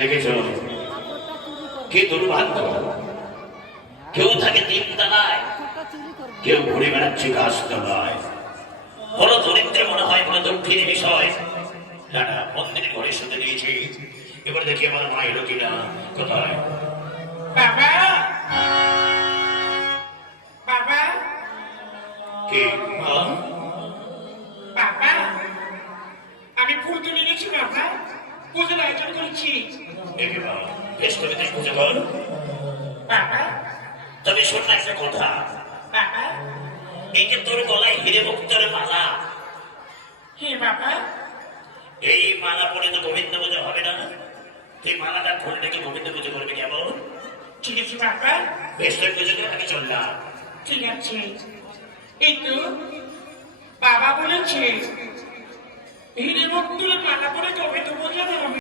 দেখেছ কি দুর্ভাগ্য, কেউ থাকে তিন তলায়, কেউ ঘুরে বেড়াচ্ছে গাছ তলায়। বড় দরিদ্রে মনে হয়, বড় দুঃখের বিষয়। না না, মন্দিরে ঘরে শুতে দিয়েছি, এবার দেখি আমার মা এলো কিনা। কোথায় বাবা? বাবা? কে মা? বাবা, আমি ফুল তুলে নিয়েছি বাবা, পুজোর আয়োজন করছি। দেখে বাবা, বেশ করে তুই পুজো কর। বাবা? তবে শোন না একটা কথা, বাবা? এই যে তোর গলায় হিরে মুক্তর মালা, হে বাবা? এই মালা পরে তো গোবিন্দ পুজো হবে না। তুই মালাটা খুলে রেখে গোবিন্দ পুজো করবি কেমন? ঠিক আছে বাবা, বেশ করে পুজো করে আমি চললাম। ঠিক আছে। এই তো বাবা বলেছে হিরে ভক্তুর মালা পরে কবে তো বোঝানো হবে।